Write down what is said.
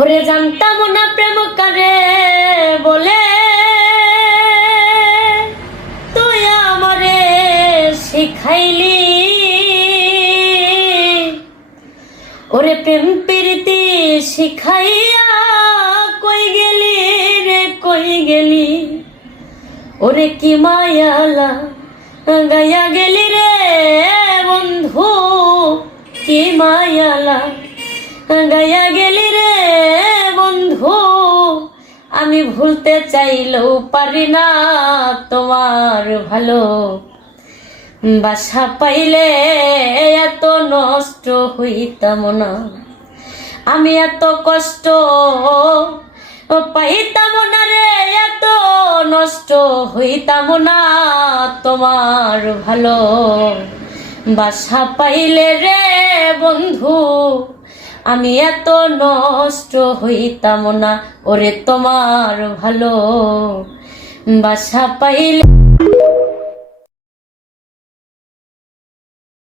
ওরে জানতাম না প্রেম কারে বলে, তুই আমারে শিখাইলি। ওরে প্রেম প্রীতি শিখাইয়া কই গেলি রে কই গেলি, ওরে কি মায়ালা গায়া গেলি রে বন্ধু, কি মায়ালা গায়া গেলি রে বন্ধু। আমি ভুলতে চাইলেও পারি না তোমার ভালো বাসা পাইলে এত নষ্ট হইতাম না, আমি এত কষ্ট পাইতাম না রে, এত নষ্ট হইতাম না তোমার ভালো বাসা পাইলে রে বন্ধু। আমি এত নষ্ট হইতাম না ওরে তোমার ভালো বাসা পাইলে।